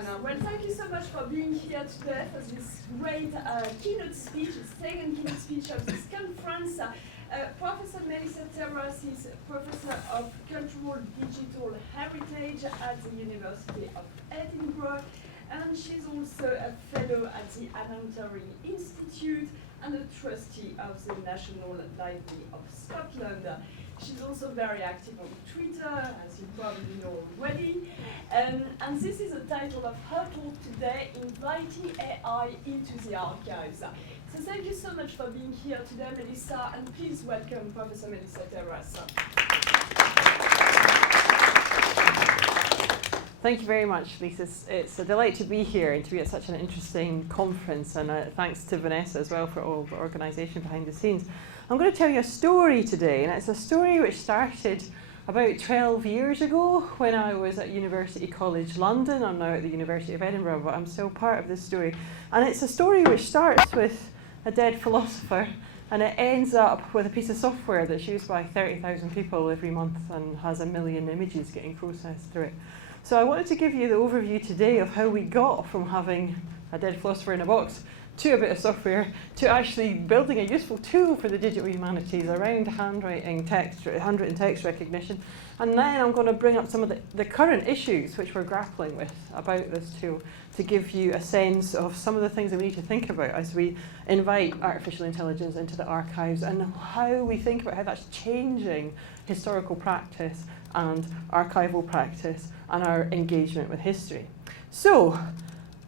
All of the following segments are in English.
everyone. Well, thank you so much for being here today for this great keynote speech, the second keynote speech of this conference. Professor Lise Terras is Professor of Cultural Digital Heritage at the University of Edinburgh, and she's also a fellow at the Keynote Institute and a trustee of the National Library of Scotland. She's also very active on Twitter, as you probably know already. And this is the title of her talk today, Inviting AI into the Archives. So thank you so much for being here today, Melissa, and please welcome Professor Melissa Terras. Thank you very much, Lisa. It's a delight to be here and to be at such an interesting conference, and thanks to Vanessa as well for all the organisation behind the scenes. I'm going to tell you a story today, and it's a story which started about 12 years ago when I was at University College London. I'm now at the University of Edinburgh, but I'm still part of this story. And it's a story which starts with a dead philosopher, and it ends up with a piece of software that's used by 30,000 people every month and has 1 million images getting processed through it. So I wanted to give you the overview today of how we got from having a dead philosopher in a box to a bit of software to actually building a useful tool for the digital humanities around handwritten text recognition. And then I'm going to bring up some of the current issues which we're grappling with about this tool to give you a sense of some of the things that we need to think about as we invite artificial intelligence into the archives and how we think about how that's changing historical practice and archival practice and our engagement with history. So,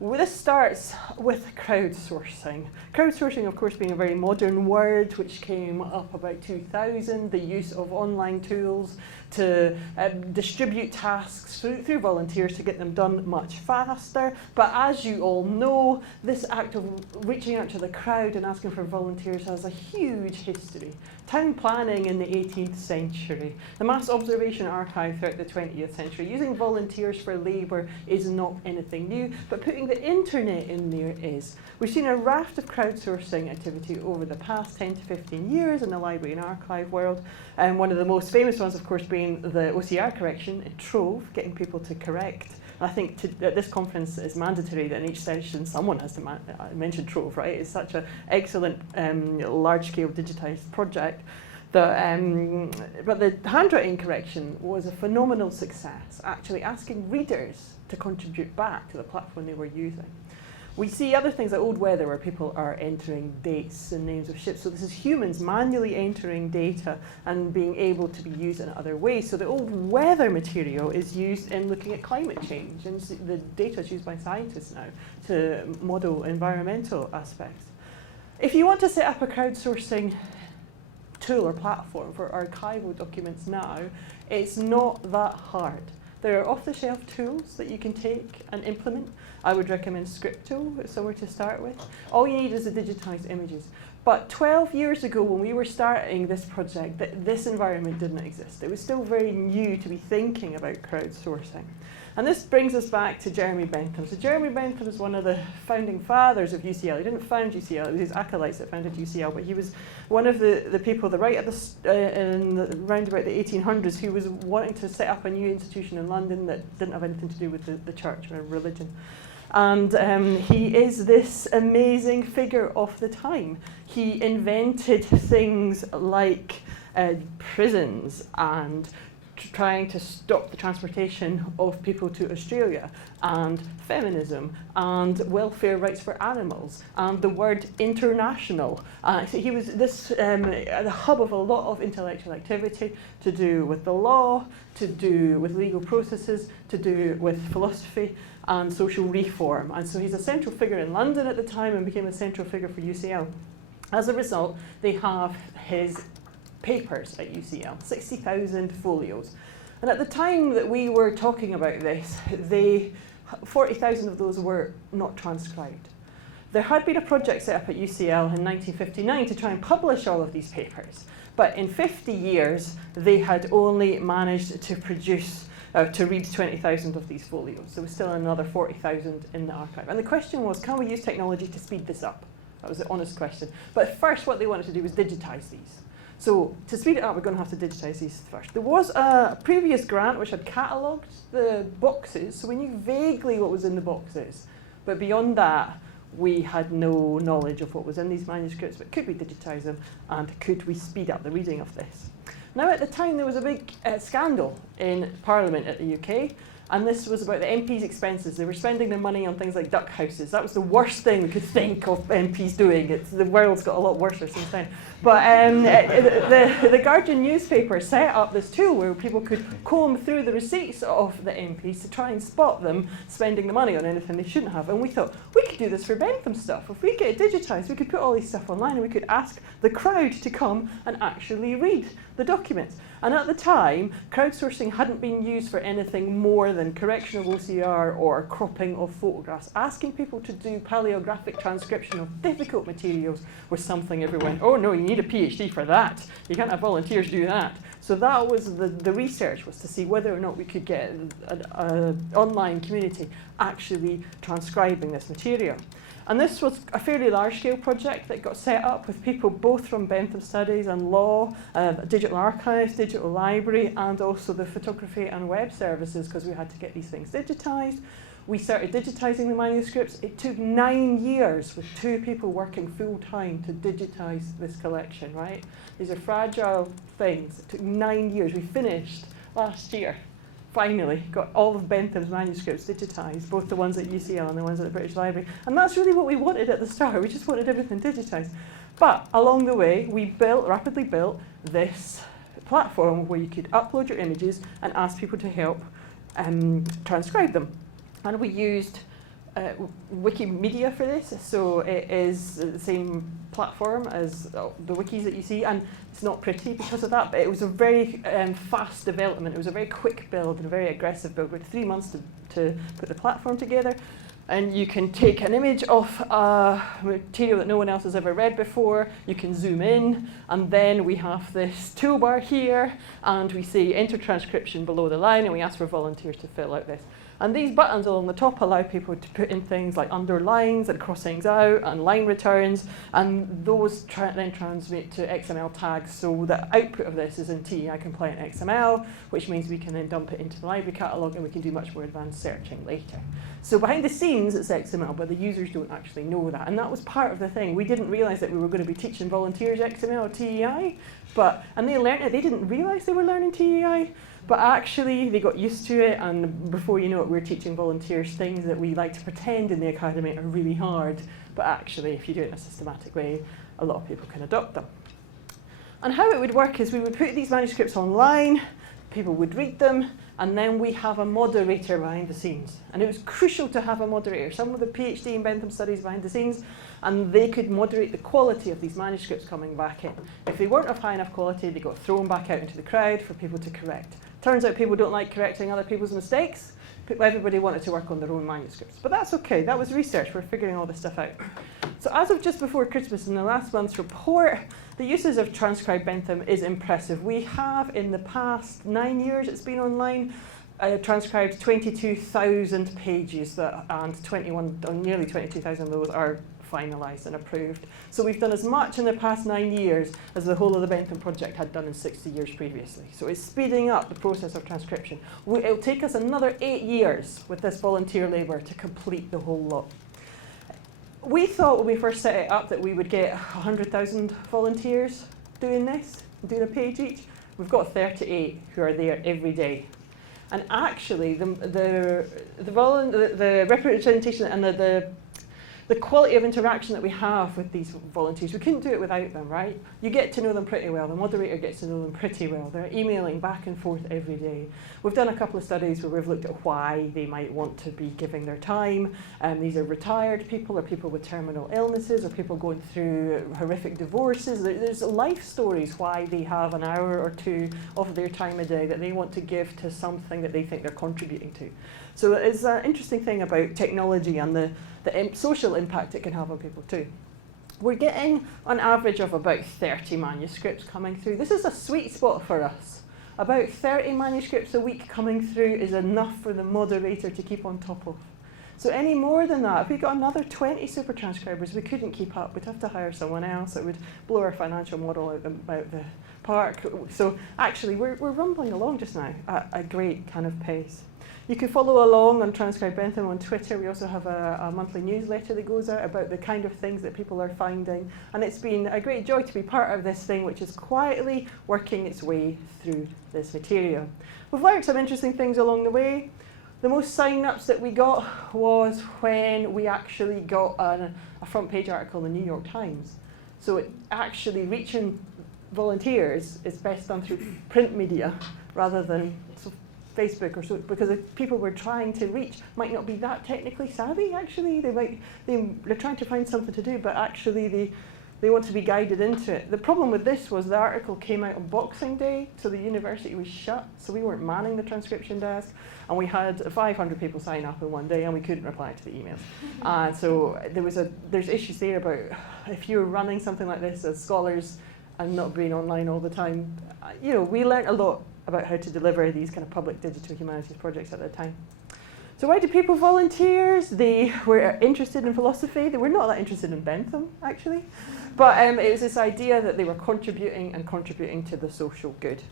this starts with crowdsourcing. Crowdsourcing, of course, being a very modern word which came up about 2000, the use of online tools to distribute tasks through volunteers to get them done much faster. But as you all know, this act of reaching out to the crowd and asking for volunteers has a huge history. Town planning in the 18th century, the mass observation archive throughout the 20th century. Using volunteers for labour is not anything new, but putting the internet in there is. We've seen a raft of crowdsourcing activity over the past 10 to 15 years in the library and archive world. And one of the most famous ones, of course, being the OCR correction in Trove, getting people to correct. I think at this conference it's mandatory that in each session someone has to mention Trove, right? It's such an excellent large-scale digitised project. But the handwriting correction was a phenomenal success, actually asking readers to contribute back to the platform they were using. We see other things like old weather where people are entering dates and names of ships. So this is humans manually entering data and being able to be used in other ways. So the old weather material is used in looking at climate change, and the data is used by scientists now to model environmental aspects. If you want to set up a crowdsourcing tool or platform for archival documents now, it's not that hard. There are off-the-shelf tools that you can take and implement. I would recommend Scripto as somewhere to start with. All you need is the digitized images. But 12 years ago, when we were starting this project, this environment didn't exist. It was still very new to be thinking about crowdsourcing. And this brings us back to Jeremy Bentham. So Jeremy Bentham is one of the founding fathers of UCL. He didn't found UCL, it was his acolytes that founded UCL, but he was one of the people that right at around about the 1800s who was wanting to set up a new institution in London that didn't have anything to do with the church or religion. And he is this amazing figure of the time. He invented things like prisons and trying to stop the transportation of people to Australia, and feminism, and welfare rights for animals, and the word international. So he was the hub of a lot of intellectual activity to do with the law, to do with legal processes, to do with philosophy and social reform. And so he's a central figure in London at the time and became a central figure for UCL. As a result, they have his papers at UCL, 60,000 folios. And at the time that we were talking about this, 40,000 of those were not transcribed. There had been a project set up at UCL in 1959 to try and publish all of these papers, but in 50 years, they had only managed to produce to read 20,000 of these folios. There was still another 40,000 in the archive. And the question was, can we use technology to speed this up? That was the honest question. But first, what they wanted to do was digitize these. So to speed it up, we're going to have to digitise these first. There was a previous grant which had catalogued the boxes, so we knew vaguely what was in the boxes. But beyond that, we had no knowledge of what was in these manuscripts, but could we digitise them, and could we speed up the reading of this? Now at the time there was a big scandal in Parliament at the UK, and this was about the MPs' expenses. They were spending their money on things like duck houses. That was the worst thing we could think of MPs doing. The world's got a lot worse since then. But the Guardian newspaper set up this tool where people could comb through the receipts of the MPs to try and spot them spending the money on anything they shouldn't have. And we thought, we could do this for Bentham stuff. If we get it digitised, we could put all these stuff online and we could ask the crowd to come and actually read the documents. And at the time, crowdsourcing hadn't been used for anything more than correction of OCR or cropping of photographs. Asking people to do paleographic transcription of difficult materials was something everyone, oh no, you need a PhD for that. You can't have volunteers do that. So that was the research, was to see whether or not we could get an online community actually transcribing this material. And this was a fairly large-scale project that got set up with people both from Bentham Studies and Law, Digital Archives, Digital Library, and also the photography and web services, because we had to get these things digitised. We started digitising the manuscripts. It took 9 years with 2 people working full-time to digitise this collection, right? These are fragile things. It took 9 years. We finished last year. Finally got all of Bentham's manuscripts digitised, both the ones at UCL and the ones at the British Library. And that's really what we wanted at the start. We just wanted everything digitised. But along the way, we rapidly built this platform where you could upload your images and ask people to help transcribe them. And we used Wikimedia for this, so it is the same platform as the wikis that you see, and it's not pretty because of that, but it was a very fast development. It was a very quick build and a very aggressive build. We had 3 months to put the platform together, and you can take an image of a material that no one else has ever read before, you can zoom in, and then we have this toolbar here, and we say enter transcription below the line, and we ask for volunteers to fill out this. And these buttons along the top allow people to put in things like underlines and crossings out and line returns, and those then transmit to XML tags. So the output of this is in TEI compliant XML, which means we can then dump it into the library catalogue and we can do much more advanced searching later. So behind the scenes it's XML, but the users don't actually know that. And that was part of the thing. We didn't realise that we were going to be teaching volunteers XML at TEI, and they learned it. They didn't realise they were learning TEI. But actually, they got used to it, and before you know it, we're teaching volunteers things that we like to pretend in the academy are really hard. But actually, if you do it in a systematic way, a lot of people can adopt them. And how it would work is we would put these manuscripts online, people would read them, and then we have a moderator behind the scenes. And it was crucial to have a moderator. Some with a PhD in Bentham Studies behind the scenes, and they could moderate the quality of these manuscripts coming back in. If they weren't of high enough quality, they got thrown back out into the crowd for people to correct. Turns out people don't like correcting other people's mistakes. Everybody wanted to work on their own manuscripts. But that's okay, that was research, we're figuring all this stuff out. So as of just before Christmas in the last month's report, the uses of transcribed Bentham is impressive. We have, in the past 9 years it's been online, transcribed 22,000 pages, and nearly 22,000 of those are finalised and approved. So we've done as much in the past 9 years as the whole of the Bentham project had done in 60 years previously. So it's speeding up the process of transcription. It'll take us another 8 years with this volunteer labour to complete the whole lot. We thought when we first set it up that we would get 100,000 volunteers doing this, doing a page each. We've got 38 who are there every day. And actually, the representation and the quality of interaction that we have with these volunteers, we couldn't do it without them, right? You get to know them pretty well. The moderator gets to know them pretty well. They're emailing back and forth every day. We've done a couple of studies where we've looked at why they might want to be giving their time. These are retired people, or people with terminal illnesses, or people going through horrific divorces. There's life stories why they have an hour or two of their time a day that they want to give to something that they think they're contributing to. So it's an interesting thing about technology and the social impact it can have on people too. We're getting an average of about 30 manuscripts coming through. This is a sweet spot for us. About 30 manuscripts a week coming through is enough for the moderator to keep on top of. So any more than that, if we got another 20 super transcribers, we couldn't keep up. We'd have to hire someone else. It would blow our financial model out the park. So actually, we're rumbling along just now at a great kind of pace. You can follow along on Transcribe Bentham on Twitter. We also have a monthly newsletter that goes out about the kind of things that people are finding. And it's been a great joy to be part of this thing, which is quietly working its way through this material. We've learned some interesting things along the way. The most sign-ups that we got was when we actually got a front page article in the New York Times. So actually reaching volunteers is best done through print media rather than Facebook or so, because if people we're trying to reach might not be that technically savvy. Actually, they're trying to find something to do, but actually they want to be guided into it. The problem with this was the article came out on Boxing Day, so the university was shut, so we weren't manning the transcription desk, and we had 500 people sign up in one day, and we couldn't reply to the emails. And so there's issues there about if you're running something like this as scholars and not being online all the time. We learned a lot about how to deliver these kind of public digital humanities projects at that time. So why did people volunteer? They were interested in philosophy. They were not that interested in Bentham, actually. But it was this idea that they were contributing to the social good.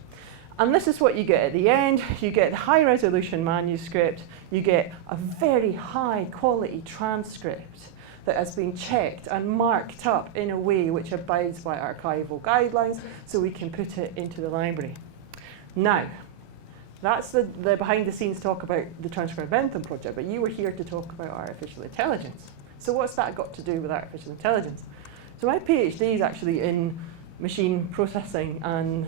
And this is what you get at the end. You get high resolution manuscript. You get a very high quality transcript that has been checked and marked up in a way which abides by archival guidelines, so we can put it into the library. Now, that's the behind the scenes talk about the Transcribe Bentham project, but you were here to talk about artificial intelligence. So what's that got to do with artificial intelligence? So my PhD is actually in machine processing and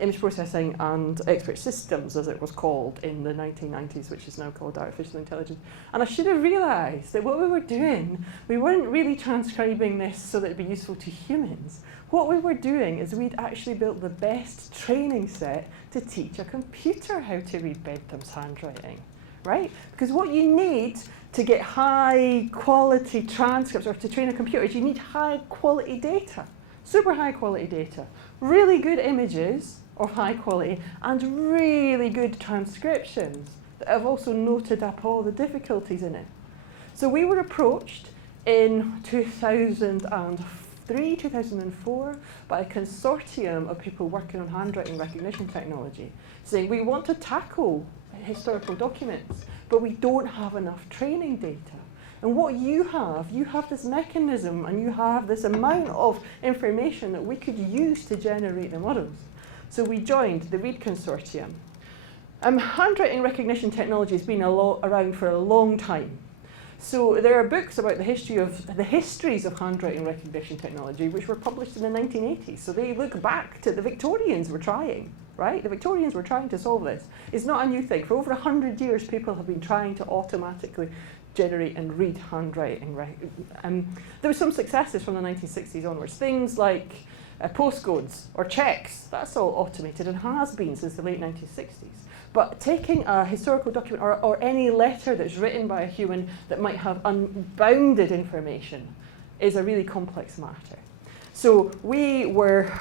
image processing and expert systems, as it was called in the 1990s, which is now called artificial intelligence. And I should have realised that what we were doing, we weren't really transcribing this so that it'd be useful to humans. What we were doing is we'd actually built the best training set to teach a computer how to read Bentham's handwriting, right? Because what you need to get high quality transcripts or to train a computer is you need high quality data, super high quality data, really good images of high quality and really good transcriptions that have also noted up all the difficulties in it. So we were approached in 2004 by a consortium of people working on handwriting recognition technology, saying we want to tackle historical documents, but we don't have enough training data. And what you have this mechanism and you have this amount of information that we could use to generate the models. So we joined the READ consortium. Handwriting recognition technology has been around for a long time. So there are books about the histories of handwriting recognition technology, which were published in the 1980s. So they look back to the Victorians were trying, right? The Victorians were trying to solve this. It's not a new thing. For over 100 years, people have been trying to automatically generate and read handwriting. There were some successes from the 1960s onwards. Things like postcodes or checks, that's all automated and has been since the late 1960s. But taking a historical document or any letter that's written by a human that might have unbounded information is a really complex matter. So we were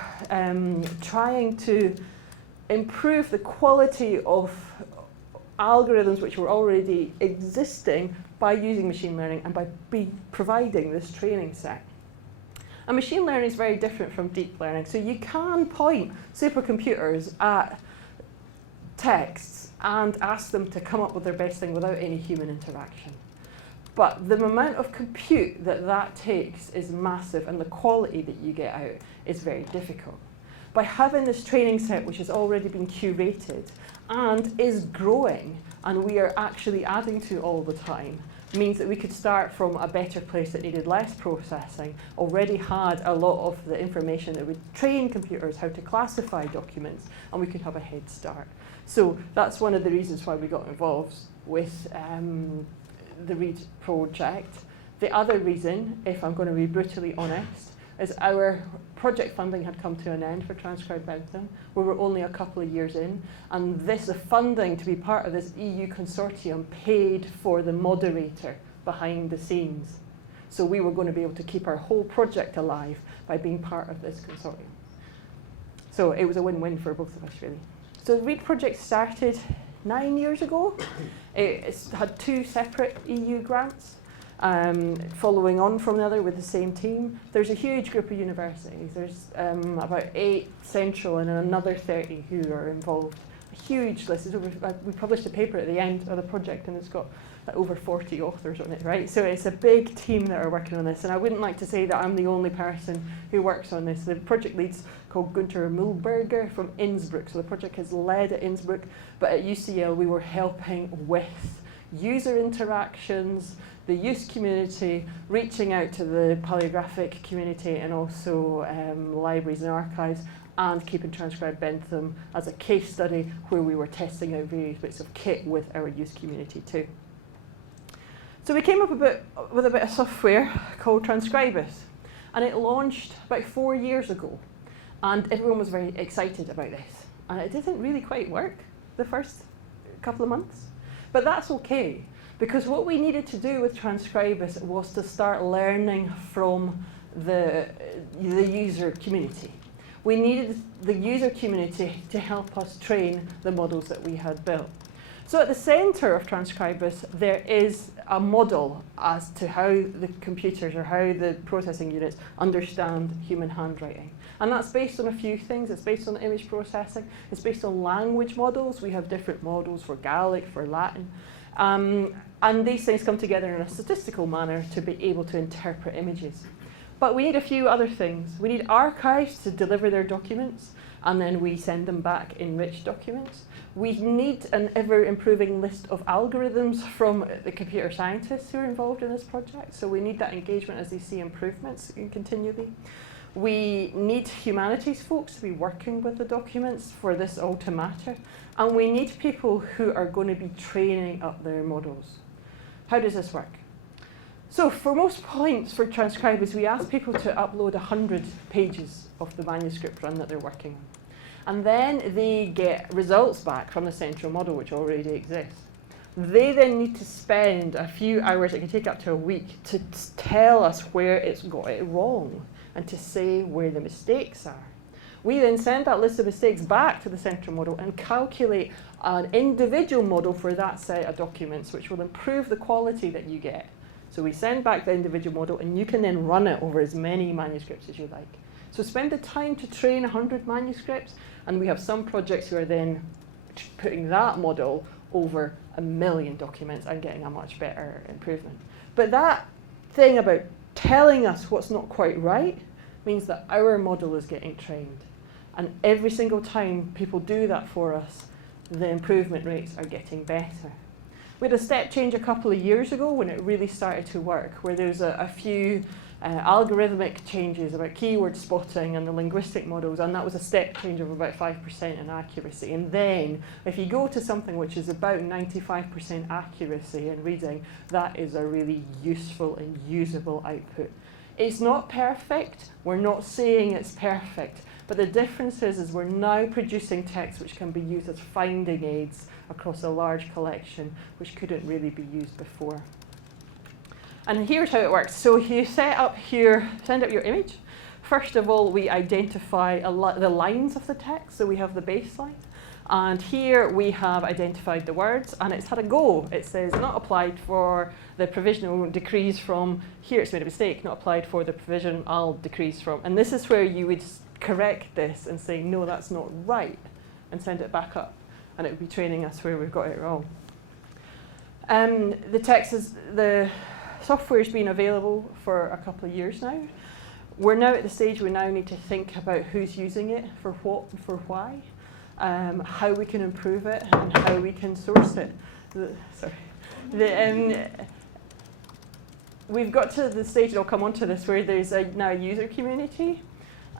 trying to improve the quality of algorithms which were already existing by using machine learning and by providing this training set. And machine learning is very different from deep learning. So you can point supercomputers at texts and ask them to come up with their best thing without any human interaction. But the amount of compute that takes is massive, and the quality that you get out is very difficult. By having this training set, which has already been curated and is growing, and we are actually adding to all the time, means that we could start from a better place that needed less processing, already had a lot of the information that would train computers how to classify documents, and we could have a head start. So that's one of the reasons why we got involved with the READ project. The other reason, if I'm going to be brutally honest, is our project funding had come to an end for Transcribe Bentham. We were only a couple of years in, and the funding to be part of this EU consortium paid for the moderator behind the scenes. So we were going to be able to keep our whole project alive by being part of this consortium. So it was a win-win for both of us, really. So the READ project started 9 years ago. It's had 2 separate EU grants, following on from the other with the same team. There's a huge group of universities. There's about 8 central and another 30 who are involved. A huge list. We published a paper at the end of the project, and it's got over 40 authors on it, right? So it's a big team that are working on this, and I wouldn't like to say that I'm the only person who works on this. The project lead's called Gunter Mühlberger from Innsbruck, so the project is led at Innsbruck, but at UCL we were helping with user interactions, the use community, reaching out to the paleographic community, and also libraries and archives, and keeping Transcribe Bentham as a case study where we were testing out various bits of kit with our use community too. So we came up with a bit of software called Transcribus, and it launched about 4 years ago, and everyone was very excited about this. And it didn't really quite work the first couple of months, but that's okay, because what we needed to do with Transcribus was to start learning from the user community. We needed the user community to help us train the models that we had built. So at the centre of Transcribus, there is a model as to how the computers or how the processing units understand human handwriting. And that's based on a few things. It's based on image processing. It's based on language models. We have different models for Gaelic, for Latin. And these things come together in a statistical manner to be able to interpret images. But we need a few other things. We need archives to deliver their documents, and then we send them back in rich documents. We need an ever-improving list of algorithms from the computer scientists who are involved in this project, so we need that engagement as they see improvements continually. We need humanities folks to be working with the documents for this all to matter, and we need people who are going to be training up their models. How does this work? So for most points for Transcribus, we ask people to upload 100 pages of the manuscript run that they're working on. And then they get results back from the central model, which already exists. They then need to spend a few hours, it can take up to a week, to tell us where it's got it wrong and to say where the mistakes are. We then send that list of mistakes back to the central model and calculate an individual model for that set of documents, which will improve the quality that you get. So we send back the individual model, and you can then run it over as many manuscripts as you like. So spend the time to train 100 manuscripts, and we have some projects who are then putting that model over 1 million documents and getting a much better improvement. But that thing about telling us what's not quite right means that our model is getting trained. And every single time people do that for us, the improvement rates are getting better. We had a step change a couple of years ago when it really started to work, where there's a few algorithmic changes about keyword spotting and the linguistic models, and that was a step change of about 5% in accuracy. And then, if you go to something which is about 95% accuracy in reading, that is a really useful and usable output. It's not perfect, we're not saying it's perfect, but the difference is we're now producing text which can be used as finding aids across a large collection, which couldn't really be used before. And here's how it works. So you set up here, send up your image. First of all, we identify the lines of the text, so we have the baseline. And here we have identified the words, and it's had a go. It says not applied for the provisional decrees from, here it's made a mistake, not applied for the provisional decrees from. And this is where you would correct this and say, no, that's not right, and send it back up. And it would be training us where we've got it wrong. The software's been available for a couple of years now. We're now at the stage we now need to think about who's using it, for what and for why, how we can improve it, and how we can source it. We've got to the stage, and I'll come on to this, where there's now a user community.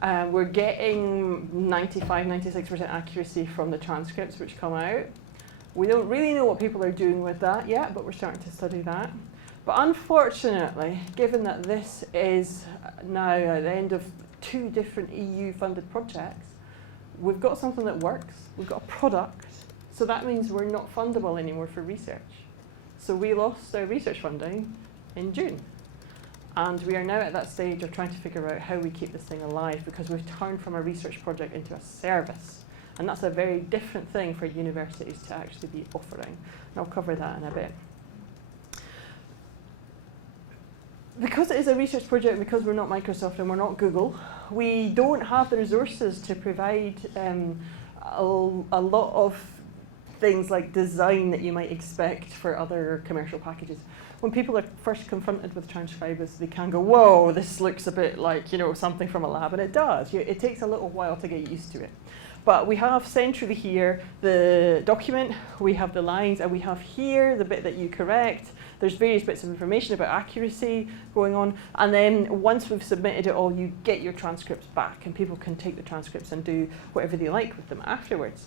We're getting 95–96% accuracy from the transcripts which come out. We don't really know what people are doing with that yet, but we're starting to study that. But unfortunately, given that this is now at the end of 2 different EU-funded projects, we've got something that works, we've got a product, so that means we're not fundable anymore for research. So we lost our research funding in June. And we are now at that stage of trying to figure out how we keep this thing alive, because we've turned from a research project into a service. And that's a very different thing for universities to actually be offering. And I'll cover that in a bit. Because it is a research project, because we're not Microsoft and we're not Google, we don't have the resources to provide a lot of things like design that you might expect for other commercial packages. When people are first confronted with transcribers, they can go, whoa, this looks a bit like, you know, something from a lab, and it does. It takes a little while to get used to it. But we have centrally here the document, we have the lines, and we have here the bit that you correct. There's various bits of information about accuracy going on, and then once we've submitted it all, you get your transcripts back, and people can take the transcripts and do whatever they like with them afterwards.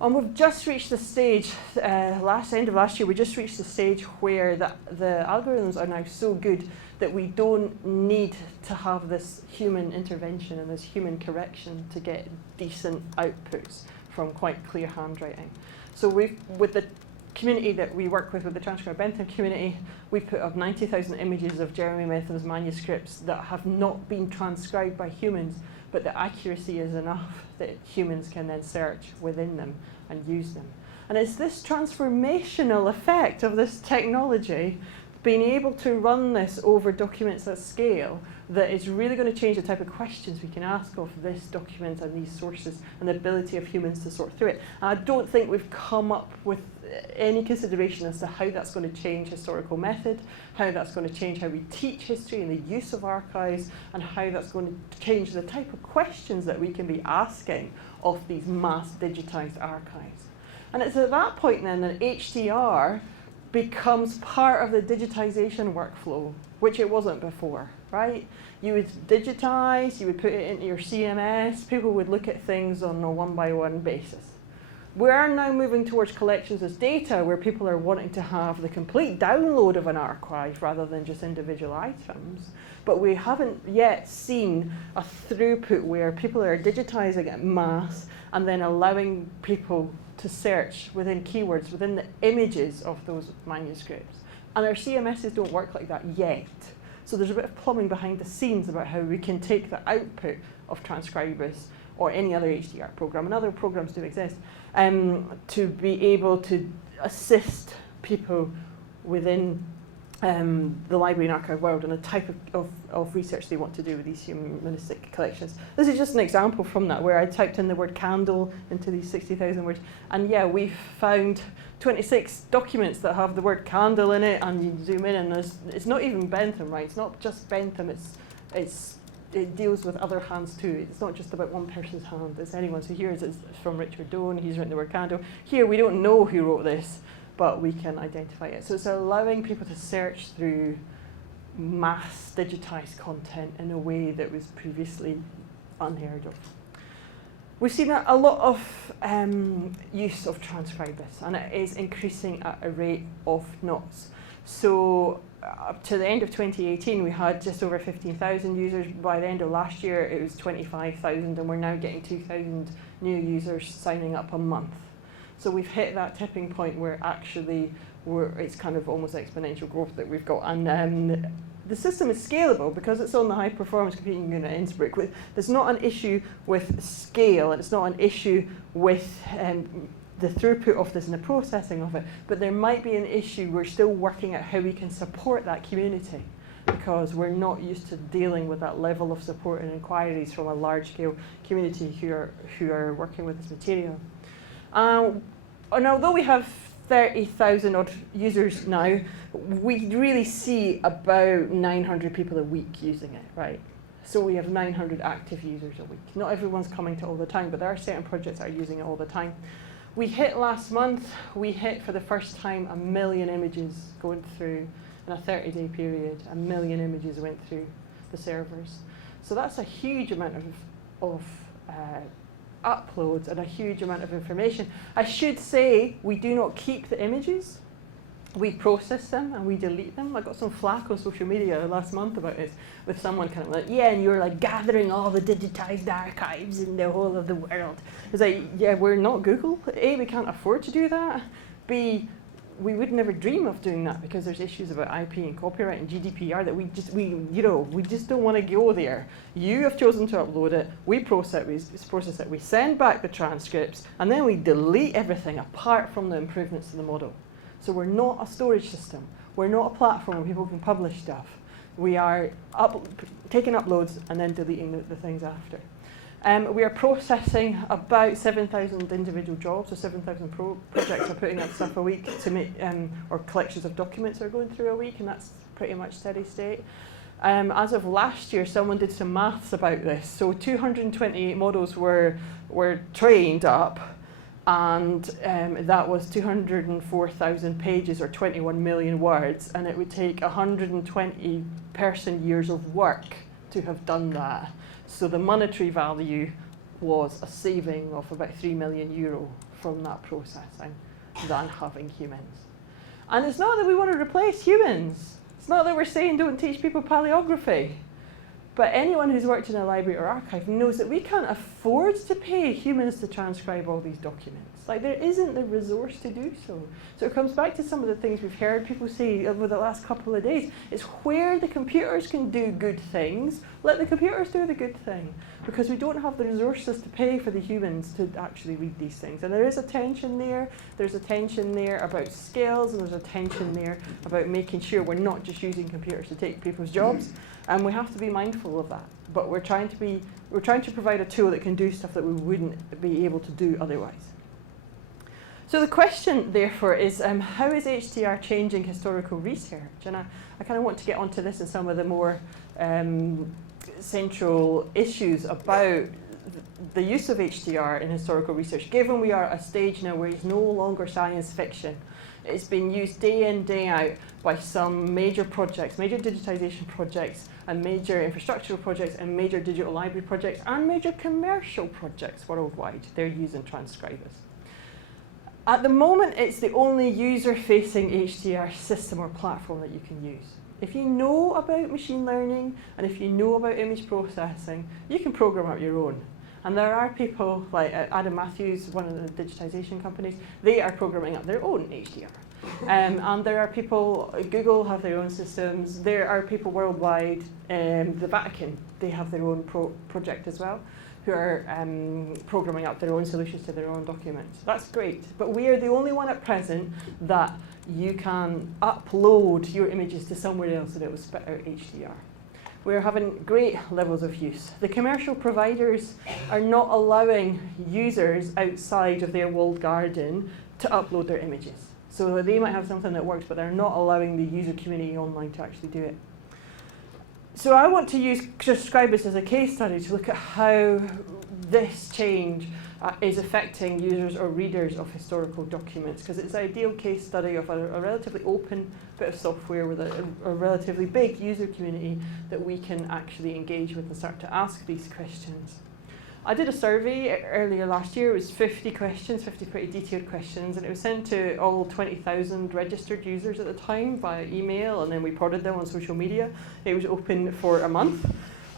And we've just reached the stage, end of last year, we just reached the stage where the algorithms are now so good that we don't need to have this human intervention and this human correction to get decent outputs from quite clear handwriting. So with the community that we work with the transcriber Bentham community, we put up 90,000 images of Jeremy Bentham's manuscripts that have not been transcribed by humans, but the accuracy is enough that humans can then search within them and use them. And it's this transformational effect of this technology, being able to run this over documents at scale, that is really going to change the type of questions we can ask of this document and these sources, and the ability of humans to sort through it. And I don't think we've come up with any consideration as to how that's going to change historical method, how that's going to change how we teach history and the use of archives, and how that's going to change the type of questions that we can be asking of these mass digitized archives. And it's at that point then that HDR becomes part of the digitization workflow, which it wasn't before, right? You would digitize, you would put it into your CMS, people would look at things on a one-by-one basis. We are now moving towards collections as data, where people are wanting to have the complete download of an archive rather than just individual items. But we haven't yet seen a throughput where people are digitizing at mass and then allowing people to search within keywords, within the images of those manuscripts. And our CMSs don't work like that yet. So there's a bit of plumbing behind the scenes about how we can take the output of transcribers or any other HDR program, and other programs do exist, to be able to assist people within the library and archive world and the type of research they want to do with these humanistic collections. This is just an example from that, where I typed in the word candle into these 60,000 words, and yeah, we've found 26 documents that have the word candle in it, and you zoom in and it's not even Bentham, right? It's not just Bentham, it deals with other hands too. It's not just about one person's hand, it's anyone. So here it's from Richard Doan, he's written the word candle. Here we don't know who wrote this, but we can identify it. So it's allowing people to search through mass digitized content in a way that was previously unheard of. We've seen a lot of use of transcribers, and it is increasing at a rate of knots. So up to the end of 2018, we had just over 15,000 users. By the end of last year, it was 25,000, and we're now getting 2,000 new users signing up a month. So we've hit that tipping point where actually it's kind of almost exponential growth that we've got. And the system is scalable because it's on the high performance computing unit at Innsbruck. There's not an issue with scale, and it's not an issue with the throughput of this and the processing of it, but there might be an issue. We're still working out how we can support that community, because we're not used to dealing with that level of support and inquiries from a large-scale community who are working with this material. And although we have 30,000 odd users now, we really see about 900 people a week using it, right? So we have 900 active users a week. Not everyone's coming to all the time, but there are certain projects that are using it all the time. We hit last month, for the first time 1 million images going through in a 30-day period. 1 million images went through the servers. So that's a huge amount of uploads and a huge amount of information. I should say we do not keep the images. We process them and we delete them. I got some flack on social media last month about it, with someone kind of like, yeah, and you're like gathering all the digitized archives in the whole of the world. It's like, yeah, we're not Google. A, we can't afford to do that. B, we would never dream of doing that because there's issues about IP and copyright and GDPR that we just don't want to go there. You have chosen to upload it, we process it, we send back the transcripts, and then we delete everything apart from the improvements to the model. So we're not a storage system. We're not a platform where people can publish stuff. We are taking uploads and then deleting the things after. We are processing about 7,000 individual jobs, so 7,000 projects are putting up stuff a week to make, or collections of documents are going through a week, and that's pretty much steady state. As of last year, someone did some maths about this. So 228 models were trained up, and that was 204,000 pages or 21 million words, and it would take 120 person years of work to have done that. So the monetary value was a saving of about €3 million from that processing than having humans. And it's not that we want to replace humans. It's not that we're saying don't teach people paleography. But anyone who's worked in a library or archive knows that we can't afford to pay humans to transcribe all these documents. Like, there isn't the resource to do so. So it comes back to some of the things we've heard people say over the last couple of days. It's where the computers can do good things, let the computers do the good thing. Because we don't have the resources to pay for the humans to actually read these things. And there is a tension there. There's a tension there about skills, and there's a tension there about making sure we're not just using computers to take people's jobs. And we have to be mindful of that. But we're trying to provide a tool that can do stuff that we wouldn't be able to do otherwise. So the question, therefore, is how is HDR changing historical research? And I kind of want to get onto this and some of the more central issues about the use of HDR in historical research, given we are at a stage now where it's no longer science fiction. It's been used day in, day out by some major projects, major digitization projects, and major infrastructural projects, and major digital library projects, and major commercial projects worldwide. They're using transcribers. At the moment, it's the only user-facing HDR system or platform that you can use. If you know about machine learning, and if you know about image processing, you can program out your own. And there are people like Adam Matthews, one of the digitization companies, they are programming up their own HDR. And there are people, Google have their own systems, there are people worldwide, the Vatican, they have their own project as well, who are programming up their own solutions to their own documents. That's great, but we are the only one at present that you can upload your images to somewhere else and it will spit out HDR. We're having great levels of use. The commercial providers are not allowing users outside of their walled garden to upload their images. So they might have something that works, but they're not allowing the user community online to actually do it. So I want to use transcribers as a case study to look at how this change is affecting users or readers of historical documents, because it's an ideal case study of a relatively open bit of software with a relatively big user community that we can actually engage with and start to ask these questions. I did a survey earlier last year. It was 50 questions, 50 pretty detailed questions, and it was sent to all 20,000 registered users at the time via email, and then we prodded them on social media. It was open for a month,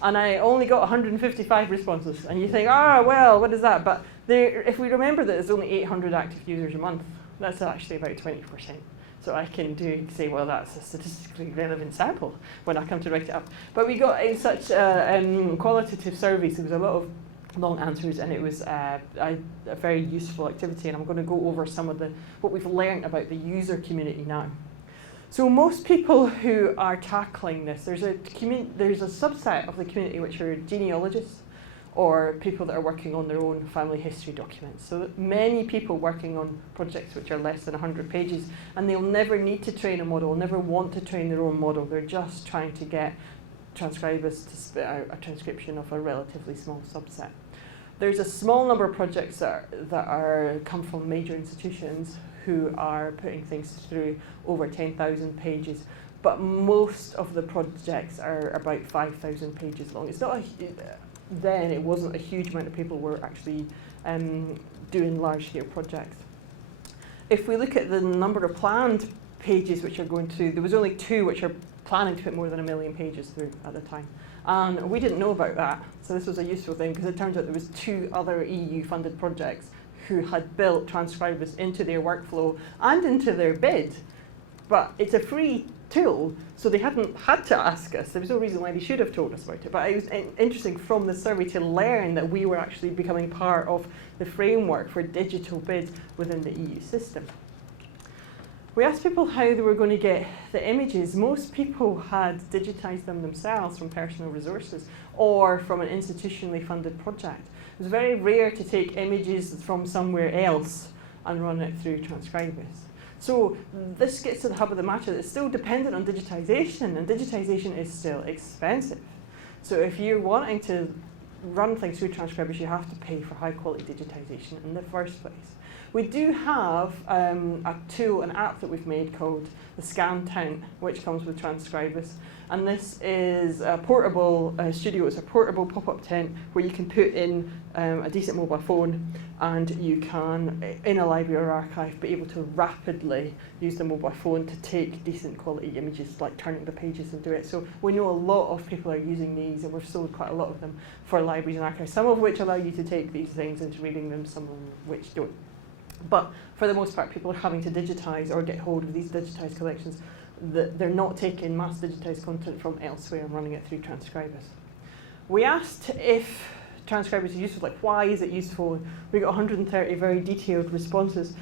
and I only got 155 responses. And you think, well, what is that? But if we remember that there's only 800 active users a month, that's actually about 20%. So I can say, well, that's a statistically relevant sample when I come to write it up. But we got in such qualitative surveys, there was a lot of long answers, and it was a very useful activity, and I'm going to go over some of what we've learned about the user community now. So most people who are tackling this, there's a subset of the community which are genealogists or people that are working on their own family history documents. So many people working on projects which are less than 100 pages, and they'll never need to train a model, never want to train their own model. They're just trying to get transcribers to spit out a transcription of a relatively small subset. There's a small number of projects that come from major institutions who are putting things through over 10,000 pages, but most of the projects are about 5,000 pages long. It's not then it wasn't a huge amount of people were actually doing large-scale projects. If we look at the number of planned pages which are going through, there was only 2 which are planning to put more than 1 million pages through at the time. And we didn't know about that, so this was a useful thing, because it turns out there was 2 other EU-funded projects who had built Transcribus into their workflow and into their bid, but it's a free tool, so they hadn't had to ask us. There was no reason why they should have told us about it, but it was interesting from the survey to learn that we were actually becoming part of the framework for digital bids within the EU system. We asked people how they were going to get the images. Most people had digitized them themselves from personal resources or from an institutionally funded project. It was very rare to take images from somewhere else and run it through Transcribus. So this gets to the hub of the matter that it's still dependent on digitization, and digitization is still expensive. So if you're wanting to run things through Transcribus, you have to pay for high quality digitization in the first place. We do have a tool, an app that we've made called the Scan Tent, which comes with Transcribus. And this is a portable studio. It's a portable pop-up tent where you can put in a decent mobile phone, and you can, in a library or archive, be able to rapidly use the mobile phone to take decent quality images, like turning the pages and do it. So we know a lot of people are using these, and we've sold quite a lot of them for libraries and archives, some of which allow you to take these things into reading them, some of which don't. But for the most part, people are having to digitize or get hold of these digitized collections. They're not taking mass digitized content from elsewhere and running it through Transcribus. We asked if Transcribus is useful, like why is it useful? We got 130 very detailed responses.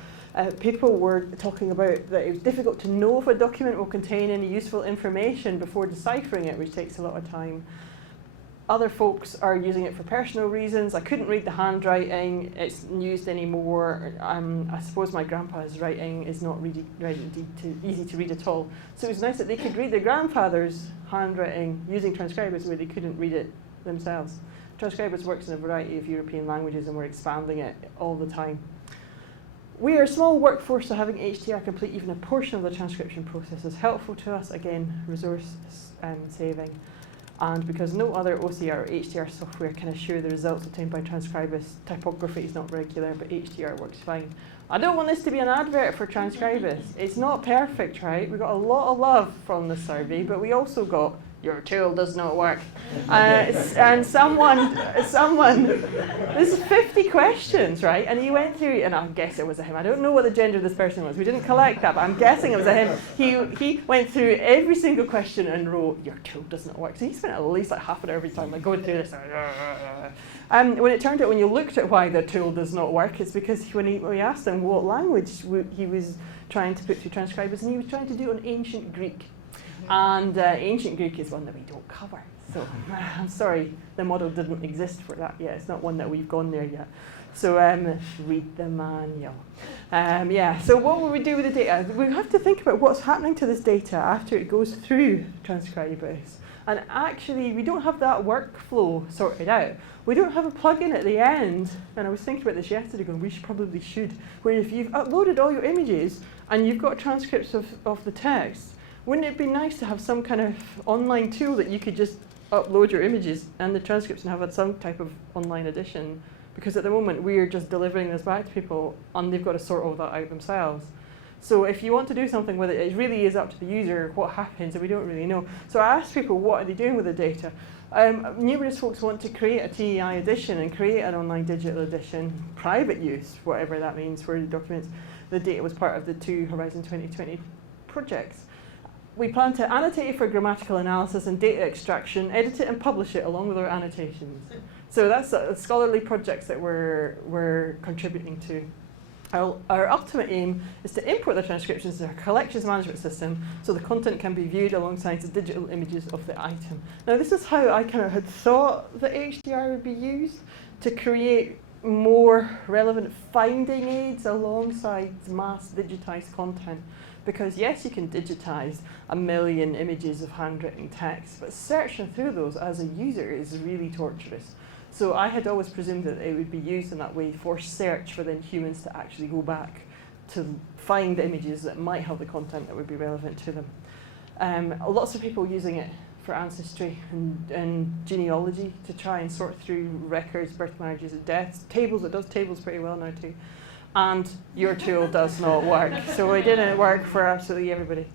People were talking about that it was difficult to know if a document will contain any useful information before deciphering it, which takes a lot of time. Other folks are using it for personal reasons. I couldn't read the handwriting, it's used anymore. I suppose my grandpa's writing is not really easy to read at all. So it was nice that they could read their grandfather's handwriting using Transcribus where they couldn't read it themselves. Transcribus works in a variety of European languages, and we're expanding it all the time. We are a small workforce, so having HDR complete even a portion of the transcription process is helpful to us. Again, resource saving. And because no other OCR or HDR software can assure the results obtained by Transcribus, typography is not regular, but HDR works fine. I don't want this to be an advert for Transcribus. It's not perfect, right? We got a lot of love from the survey, but we also got, your tool does not work. And someone, there's 50 questions, right? And he went through, and I guess it was a him. I don't know what the gender of this person was. We didn't collect that, but I'm guessing it was a him. He went through every single question and wrote, your tool does not work. So he spent at least like half an hour every time, like going through this. When it turned out, when you looked at why the tool does not work, it's because when we asked him what language he was trying to put through Transcribus, and he was trying to do it in ancient Greek. And ancient Greek is one that we don't cover. So I'm sorry, the model didn't exist for that yet. It's not one that we've gone there yet. So read the manual. So what will we do with the data? We have to think about what's happening to this data after it goes through Transcribus. And actually, we don't have that workflow sorted out. We don't have a plugin at the end. And I was thinking about this yesterday, going, we probably should. Where if you've uploaded all your images and you've got transcripts of the text, wouldn't it be nice to have some kind of online tool that you could just upload your images and the transcripts and have some type of online edition? Because at the moment, we're just delivering this back to people, and they've got to sort all that out themselves. So if you want to do something with it, it really is up to the user what happens, and we don't really know. So I asked people, what are they doing with the data? Numerous folks want to create a TEI edition and create an online digital edition, private use, whatever that means, for the documents. The data was part of the 2 Horizon 2020 projects. We plan to annotate it for grammatical analysis and data extraction, edit it and publish it along with our annotations. So that's scholarly projects that we're contributing to. Our ultimate aim is to import the transcriptions to our collections management system so the content can be viewed alongside the digital images of the item. Now this is how I kind of had thought that HDR would be used, to create more relevant finding aids alongside mass digitized content. Because yes, you can digitize 1 million images of handwritten text, but searching through those as a user is really torturous. So I had always presumed that it would be used in that way for search, for then humans to actually go back to find images that might have the content that would be relevant to them. Lots of people using it for ancestry and genealogy to try and sort through records, birth, marriages, and deaths. Tables, it does tables pretty well now too. And your tool does not work. So it didn't work for absolutely everybody.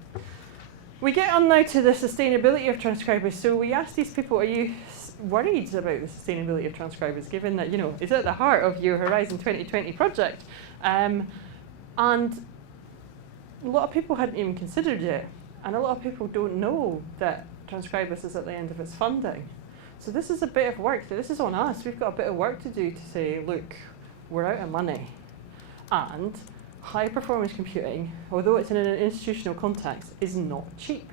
We get on now to the sustainability of Transcribus. So we asked these people, are you worried about the sustainability of transcribers, given that, it's at the heart of your Horizon 2020 project. And a lot of people hadn't even considered it. And a lot of people don't know that Transcribus is at the end of its funding. So this is a bit of work. This is on us. We've got a bit of work to do to say, look, we're out of money. And high performance computing, although it's in an institutional context, is not cheap.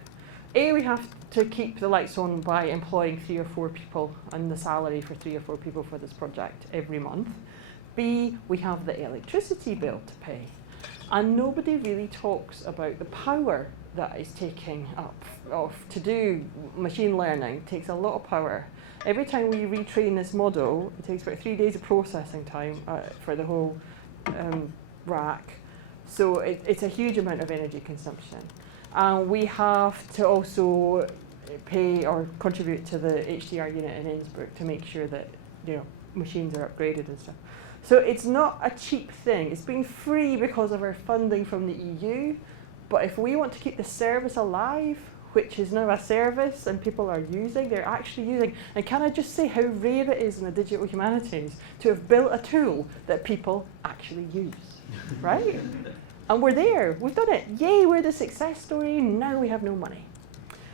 We have to keep the lights on by employing 3 or 4 people and the salary for 3 or 4 people for this project every month. B, we have the electricity bill to pay. And nobody really talks about the power that is taking up to do machine learning. It takes a lot of power. Every time we retrain this model, it takes about 3 days of processing time for the whole rack. So it's a huge amount of energy consumption. And we have to also pay or contribute to the HDR unit in Innsbruck to make sure that machines are upgraded and stuff. So it's not a cheap thing. It's been free because of our funding from the EU. But if we want to keep the service alive, which is now a service and people are using, they're actually using. And can I just say how rare it is in the digital humanities to have built a tool that people actually use, right? And we're there, we've done it. Yay, we're the success story, now we have no money.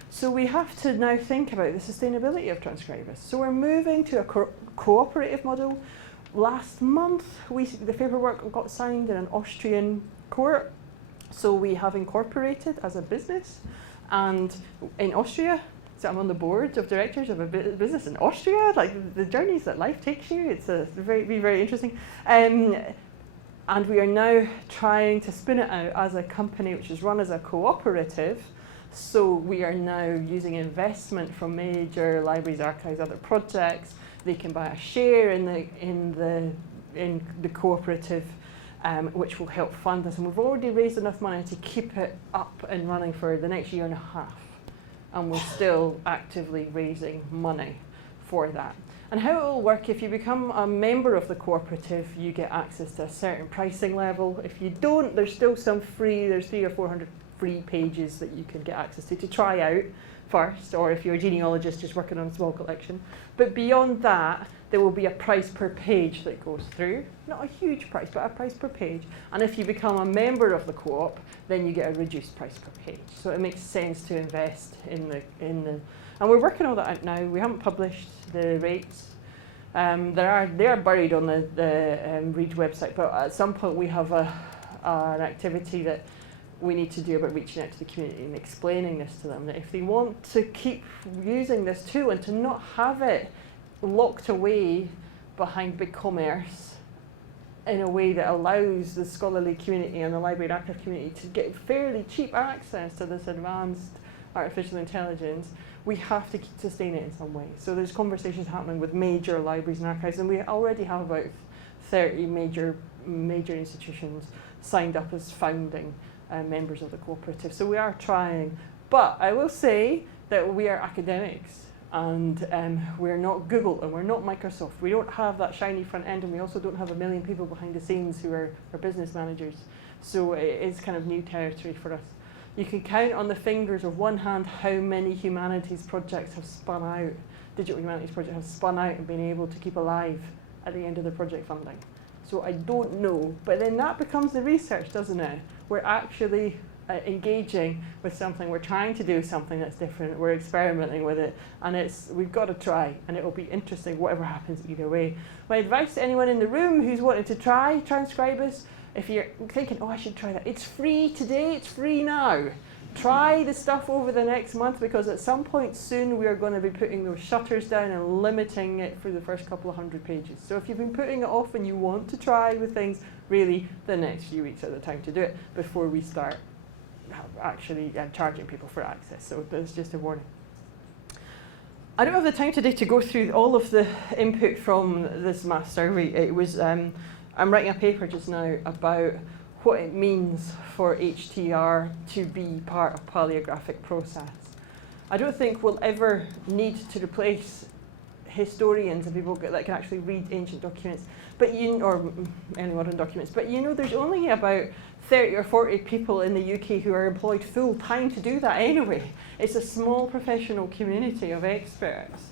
So we have to now think about the sustainability of Transcribus. So we're moving to a cooperative model. Last month, the paperwork got signed in an Austrian court. So we have incorporated as a business. And in Austria, so I'm on the board of directors of a business in Austria, like the journeys that life takes you, it's very interesting. And we are now trying to spin it out as a company which is run as a cooperative. So we are now using investment from major libraries, archives, other projects. They can buy a share in the cooperative, which will help fund us. And we've already raised enough money to keep it up and running for the next year and a half. And we're still actively raising money for that. And how it will work, if you become a member of the cooperative, you get access to a certain pricing level. If you don't, there's still some free, there's 300 or 400 free pages that you can get access to try out first, or if you're a genealogist just working on a small collection. But beyond that, there will be a price per page that goes through. Not a huge price, but a price per page. And if you become a member of the co-op, then you get a reduced price per page. So it makes sense to invest in the and we're working all that out now. We haven't published the rates. They are buried on the READ website, but at some point we have an activity that we need to do about reaching out to the community and explaining this to them, that if they want to keep using this tool and to not have it locked away behind big commerce in a way that allows the scholarly community and the library and archive community to get fairly cheap access to this advanced artificial intelligence, we have to sustain it in some way. So there's conversations happening with major libraries and archives, and we already have about 30 major institutions signed up as founding members of the cooperative. So we are trying, but I will say that we are academics, and we're not Google and we're not Microsoft. We don't have that shiny front end, and we also don't have a million people behind the scenes who are business managers. So it is kind of new territory for us. You can count on the fingers of one hand how many humanities projects have spun out, digital humanities projects have spun out and been able to keep alive at the end of the project funding. So I don't know, but then that becomes the research, doesn't it? We're actually engaging with something, we're trying to do something that's different, we're experimenting with it, and we've got to try, and it will be interesting whatever happens either way. My advice to anyone in the room who's wanting to try Transcribus, if you're thinking, oh, I should try that, it's free today, it's free now. Try the stuff over the next month, because at some point soon we are going to be putting those shutters down and limiting it for the first couple of 100 pages. So if you've been putting it off and you want to try with things, really the next few weeks are the time to do it before we start actually charging people for access. So that's just a warning. I don't have the time today to go through all of the input from this master. I'm writing a paper just now about what it means for HTR to be part of paleographic process. I don't think we'll ever need to replace historians and people that can actually read ancient documents, or early modern documents. But there's only about 30 or 40 people in the UK who are employed full time to do that anyway. It's a small professional community of experts.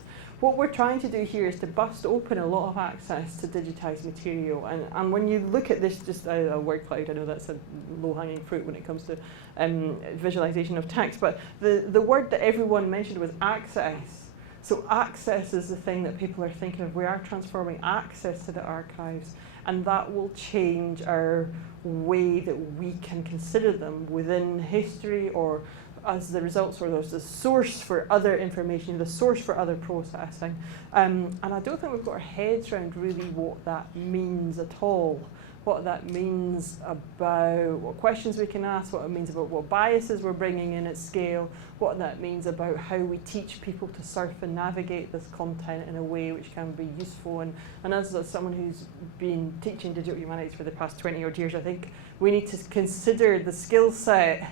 what we're trying to do here is to bust open a lot of access to digitised material. And when you look at this, just a word cloud, I know that's a low-hanging fruit when it comes to visualisation of text, but the word that everyone mentioned was access. So access is the thing that people are thinking of. We are transforming access to the archives, and that will change our way that we can consider them within history, or as the results, or there's the source for other information, the source for other processing. And I don't think we've got our heads around really what that means at all. What that means about what questions we can ask, what it means about what biases we're bringing in at scale, what that means about how we teach people to surf and navigate this content in a way which can be useful. And as someone who's been teaching digital humanities for the past 20 odd years, I think we need to consider the skill set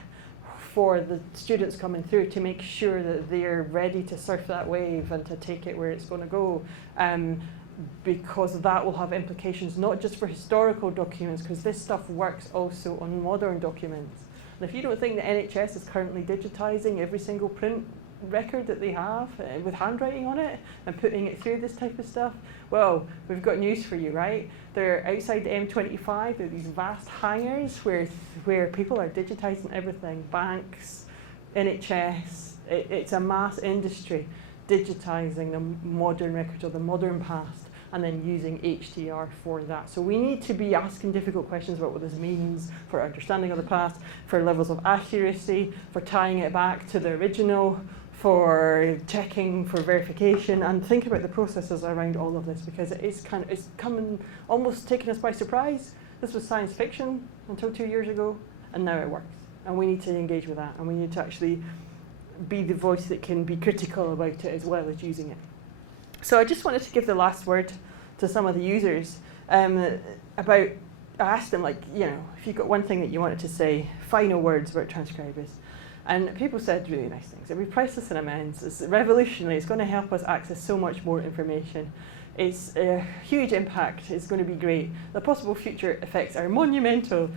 for the students coming through to make sure that they're ready to surf that wave and to take it where it's going to go. Because that will have implications not just for historical documents, because this stuff works also on modern documents. And if you don't think the NHS is currently digitising every single print record that they have with handwriting on it and putting it through this type of stuff, well, we've got news for you, right? They're outside the M25, there are these vast hangars where people are digitising everything, banks, NHS, it's a mass industry, digitising the modern records of the modern past, and then using HDR for that. So we need to be asking difficult questions about what this means for understanding of the past, for levels of accuracy, for tying it back to the original, for checking, for verification, and think about the processes around all of this, because it's coming, almost taking us by surprise. This was science fiction until 2 years ago, and now it works. And we need to engage with that, and we need to actually be the voice that can be critical about it as well as using it. So I just wanted to give the last word to some of the users about, I asked them, like, you know, if you've got one thing that you wanted to say, final words about transcribers. And people said really nice things. It'll be priceless and immense. It's revolutionary. It's going to help us access so much more information. It's a huge impact. It's going to be great. The possible future effects are monumental.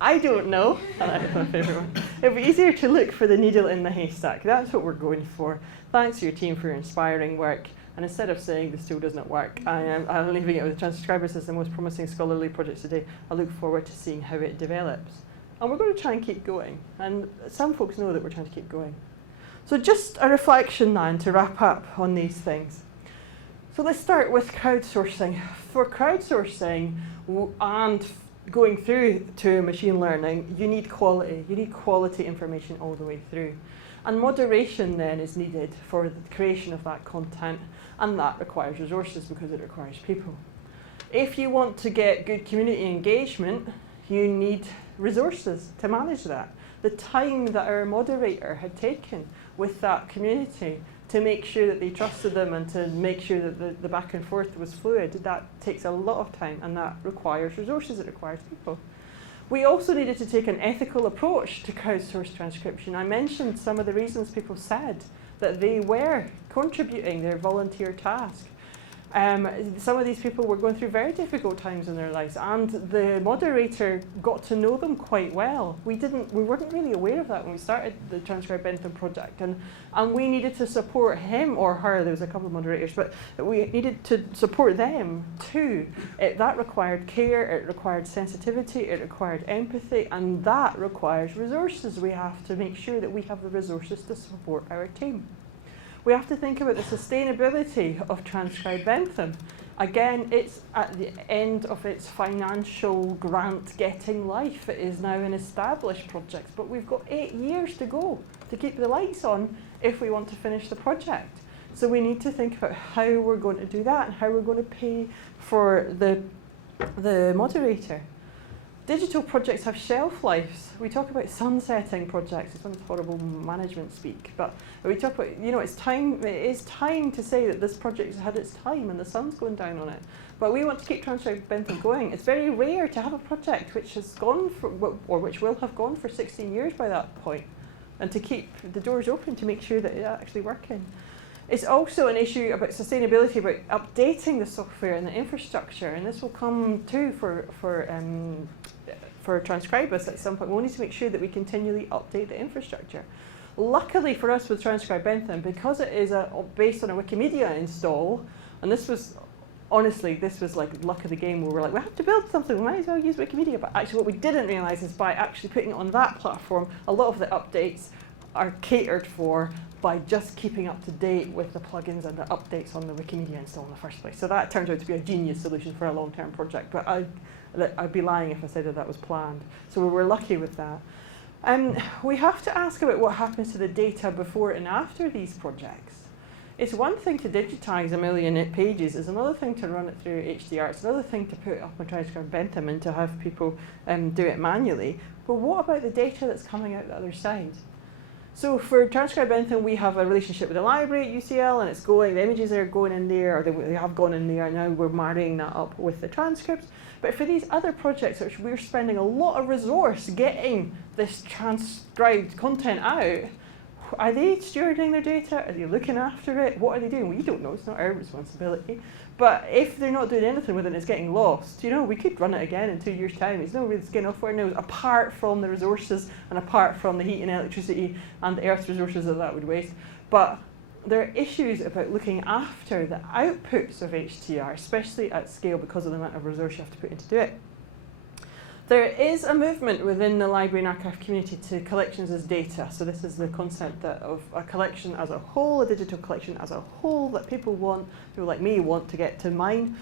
I don't know. That's my favourite one. It'll be easier to look for the needle in the haystack. That's what we're going for. Thanks to your team for your inspiring work. And instead of saying this tool does not work, I'm leaving it with transcribers as the most promising scholarly project today. I look forward to seeing how it develops. And we're going to try and keep going. And some folks know that we're trying to keep going. So just a reflection now to wrap up on these things. So let's start with crowdsourcing. For crowdsourcing and going through to machine learning, you need quality. You need quality information all the way through. And moderation then is needed for the creation of that content, and that requires resources because it requires people. If you want to get good community engagement, you need resources to manage that. The time that our moderator had taken with that community to make sure that they trusted them and to make sure that the back and forth was fluid, that takes a lot of time, and that requires resources, it requires people. We also needed to take an ethical approach to crowdsourced transcription. I mentioned some of the reasons people said that they were contributing their volunteer task. Some of these people were going through very difficult times in their lives, and the moderator got to know them quite well. We weren't really aware of that when we started the Transcribe Bentham project, and we needed to support him or her. There was a couple of moderators, but we needed to support them too. That required care, it required sensitivity, it required empathy, and that requires resources. We have to make sure that we have the resources to support our team. We have to think about the sustainability of Transcribe Bentham. Again, it's at the end of its financial grant-getting life. It is now an established project, but we've got 8 years to go to keep the lights on if we want to finish the project. So we need to think about how we're going to do that and how we're going to pay for the moderator. Digital projects have shelf lives. We talk about sunsetting projects. It's one horrible management speak, but we talk about, you know, it is time to say that this project has had its time and the sun's going down on it. But we want to keep Transcribe Bentham going. It's very rare to have a project which has gone for, or which will have gone for 16 years by that point, and to keep the doors open to make sure that it's actually working. It's also an issue about sustainability, about updating the software and the infrastructure, and this will come too for transcribers at some point. We'll need to make sure that we continually update the infrastructure. luckily for us with Transcribe Bentham, because it is based on a Wikimedia install, and this was, honestly, this was like luck of the game where we're like, we have to build something, we might as well use Wikimedia. But actually what we didn't realise is by actually putting it on that platform, a lot of the updates are catered for by just keeping up to date with the plugins and the updates on the Wikimedia install in the first place. So that turned out to be a genius solution for a long-term project, but I'd be lying if I said that was planned. So we were lucky with that. We have to ask about what happens to the data before and after these projects. It's one thing to digitize 1 million pages, it's another thing to run it through HDR, it's another thing to put it up on Transcribe Bentham and to have people do it manually. But what about the data that's coming out the other side? So for Transcribe Bentham, we have a relationship with the library at UCL, and it's going, the images are going in there, or they have gone in there, and now we're marrying that up with the transcripts. But for these other projects, which we're spending a lot of resource getting this transcribed content out, are they stewarding their data? Are they looking after it? What are they doing? We don't know, it's not our responsibility. But if they're not doing anything with it and it's getting lost, you know, we could run it again in 2 years' time. There's no real skin off where now, apart from the resources and apart from the heat and electricity and the earth's resources that would waste. But there are issues about looking after the outputs of HTR, especially at scale because of the amount of resource you have to put in to do it. There is a movement within the library and archive community to collections as data. So this is the concept of a collection as a whole, a digital collection as a whole that people like me want to get to mine.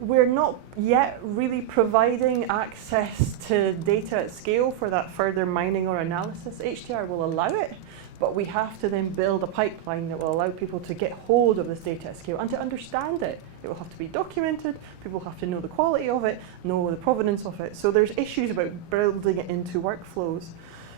We're not yet really providing access to data at scale for that further mining or analysis. HDR will allow it, but we have to then build a pipeline that will allow people to get hold of this data at scale and to understand it. It will have to be documented, people have to know the quality of it, know the provenance of it. So there's issues about building it into workflows.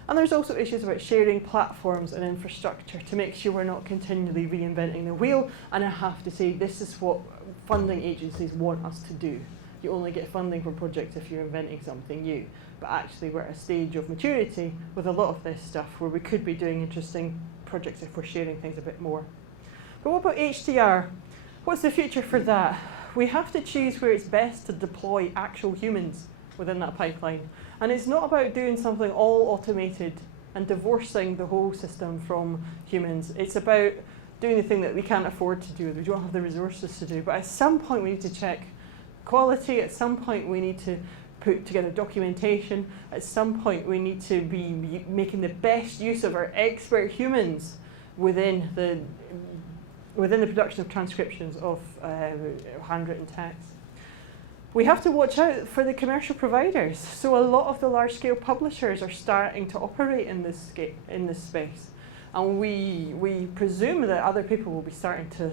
And there's also issues about sharing platforms and infrastructure to make sure we're not continually reinventing the wheel. And I have to say, this is what funding agencies want us to do. You only get funding for projects if you're inventing something new. But actually we're at a stage of maturity with a lot of this stuff where we could be doing interesting projects if we're sharing things a bit more. But what about HDR? What's the future for that? We have to choose where it's best to deploy actual humans within that pipeline. And it's not about doing something all automated and divorcing the whole system from humans. It's about doing the thing that we can't afford to do, we don't have the resources to do. But at some point we need to check quality, at some point we need to put together documentation, at some point we need to be making the best use of our expert humans within the production of transcriptions of handwritten text. We have to watch out for the commercial providers. So a lot of the large-scale publishers are starting to operate in this space. And we presume that other people will be starting to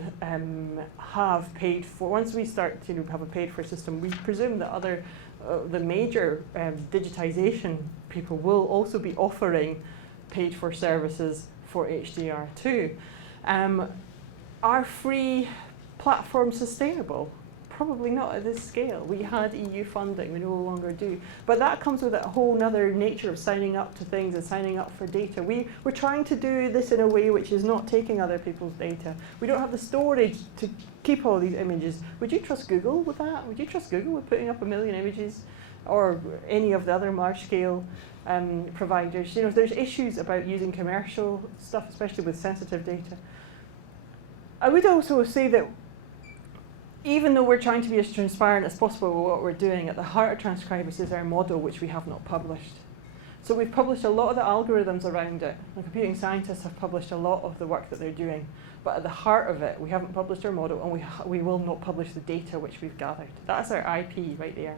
have paid for, once we start to have a paid for system, we presume that the major digitization people will also be offering paid for services for HDR too. Are free platforms sustainable? Probably not at this scale. We had EU funding, we no longer do. But that comes with a whole other nature of signing up to things and signing up for data. We're trying to do this in a way which is not taking other people's data. We don't have the storage to keep all these images. Would you trust Google with that? Would you trust Google with putting up 1 million images? Or any of the other large-scale providers? You know, there's issues about using commercial stuff, especially with sensitive data. I would also say that even though we're trying to be as transparent as possible with what we're doing, at the heart of Transcribers is our model, which we have not published. So we've published a lot of the algorithms around it. The computing scientists have published a lot of the work that they're doing. But at the heart of it, we haven't published our model, and we will not publish the data which we've gathered. That's our IP right there.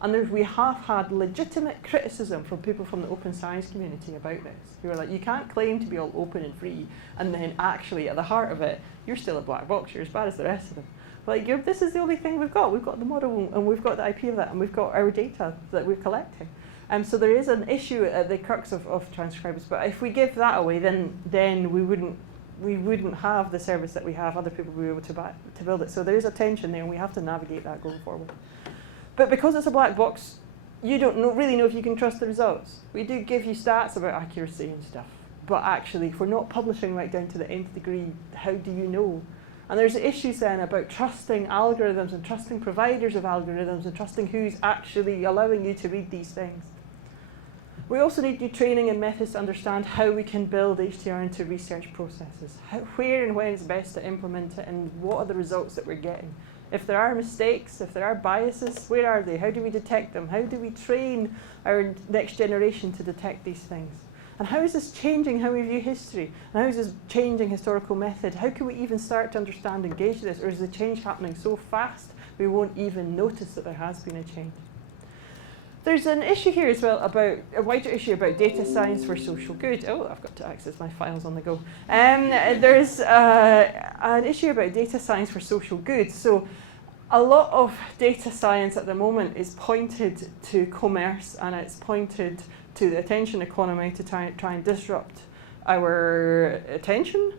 And we have had legitimate criticism from people from the open science community about this. Who are like, you can't claim to be all open and free, and then actually at the heart of it, you're still a black box, you're as bad as the rest of them. Like, this is the only thing we've got. We've got the model, and we've got the IP of that, and we've got our data that we're collecting. So there is an issue at the crux of Transcribers. But if we give that away, then we wouldn't have the service that we have. Other people would be able to build it. So there is a tension there, and we have to navigate that going forward. But because it's a black box, you don't really know if you can trust the results. We do give you stats about accuracy and stuff. But actually, if we're not publishing right down to the nth degree, how do you know? And there's issues then about trusting algorithms and trusting providers of algorithms and trusting who's actually allowing you to read these things. We also need new training and methods to understand how we can build HDR into research processes, where and when it's best to implement it, and what are the results that we're getting. If there are mistakes, if there are biases, where are they? How do we detect them? How do we train our next generation to detect these things? And how is this changing how we view history? And how is this changing historical method? How can we even start to understand and engage this? Or is the change happening so fast we won't even notice that there has been a change? There's an issue here as well about, a wider issue about data science for social good. Oh, I've got to access my files on the go. There's an issue about data science for social good. So a lot of data science at the moment is pointed to commerce, and it's pointed to the attention economy to try and disrupt our attention.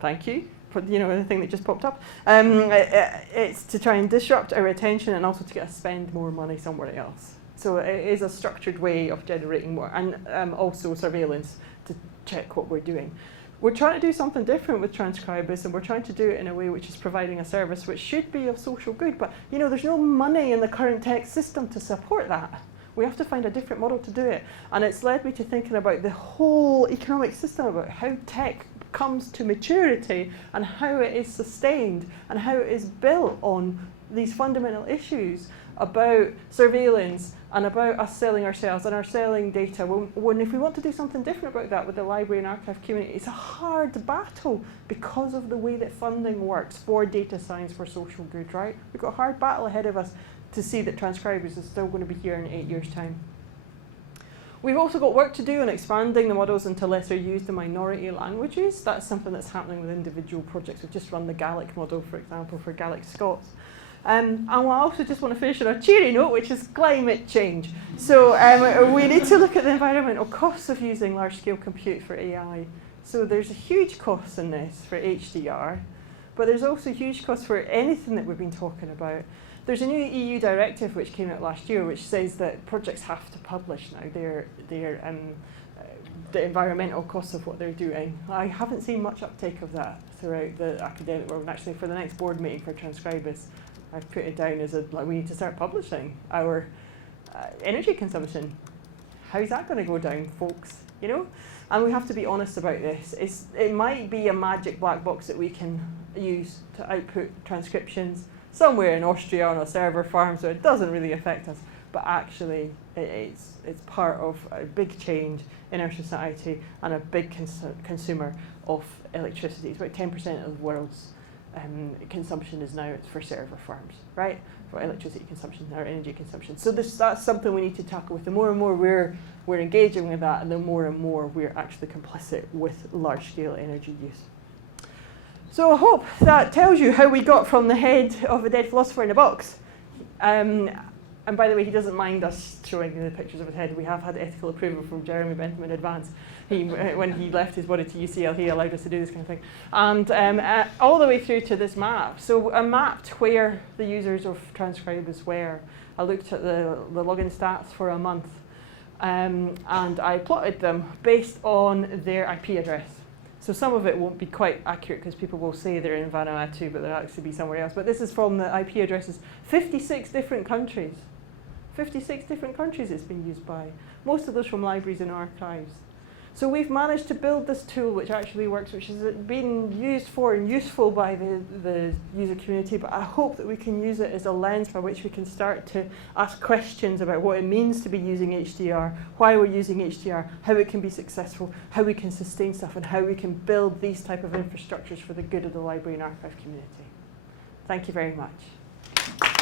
Thank you. The thing that just popped up. It's to try and disrupt our attention and also to get us spend more money somewhere else. So it is a structured way of generating more, and also surveillance to check what we're doing. We're trying to do something different with transcribers, and we're trying to do it in a way which is providing a service which should be of social good, but there's no money in the current tech system to support that. We have to find a different model to do it. And it's led me to thinking about the whole economic system, about how tech comes to maturity and how it is sustained and how it is built on these fundamental issues about surveillance and about us selling ourselves and our selling data. When if we want to do something different about that with the library and archive community, it's a hard battle because of the way that funding works for data science for social good, right? We've got a hard battle ahead of us to see that transcribers is still going to be here in 8 years' time. We've also got work to do on expanding the models into lesser used and minority languages. That's something that's happening with individual projects. We've just run the Gaelic model, for example, for Gaelic Scots. And I also just want to finish on a cheery note, which is climate change. So we need to look at the environmental costs of using large-scale compute for AI. So there's a huge cost in this for HDR, but there's also huge costs for anything that we've been talking about. There's a new EU directive which came out last year which says that projects have to publish now the environmental costs of what they're doing. I haven't seen much uptake of that throughout the academic world. Actually, for the next board meeting for transcribers, I've put it down as we need to start publishing our energy consumption. How's that going to go down, folks? And we have to be honest about this. It might be a magic black box that we can use to output transcriptions somewhere in Austria on a server farm, so it doesn't really affect us. But actually, it's part of a big change in our society and a big consumer of electricity. It's about 10% of the world's consumption is now for server farms, right? For electricity consumption or energy consumption. So that's something we need to tackle with. The more and more we're engaging with that, and the more and more we're actually complicit with large-scale energy use. So I hope that tells you how we got from the head of a dead philosopher in a box. And by the way, he doesn't mind us showing the pictures of his head. We have had ethical approval from Jeremy Bentham in advance. When he left his body to UCL, he allowed us to do this kind of thing. And all the way through to this map. So I mapped where the users of transcribers were. I looked at the login stats for a month. And I plotted them based on their IP address. So some of it won't be quite accurate because people will say they're in Vanuatu, but they'll actually be somewhere else. But this is from the IP addresses, 56 different countries. 56 different countries it's been used by. Most of those from libraries and archives. So we've managed to build this tool which actually works, which has been used for and useful by the user community, but I hope that we can use it as a lens by which we can start to ask questions about what it means to be using HDR, why we're using HDR, how it can be successful, how we can sustain stuff, and how we can build these type of infrastructures for the good of the library and archive community. Thank you very much.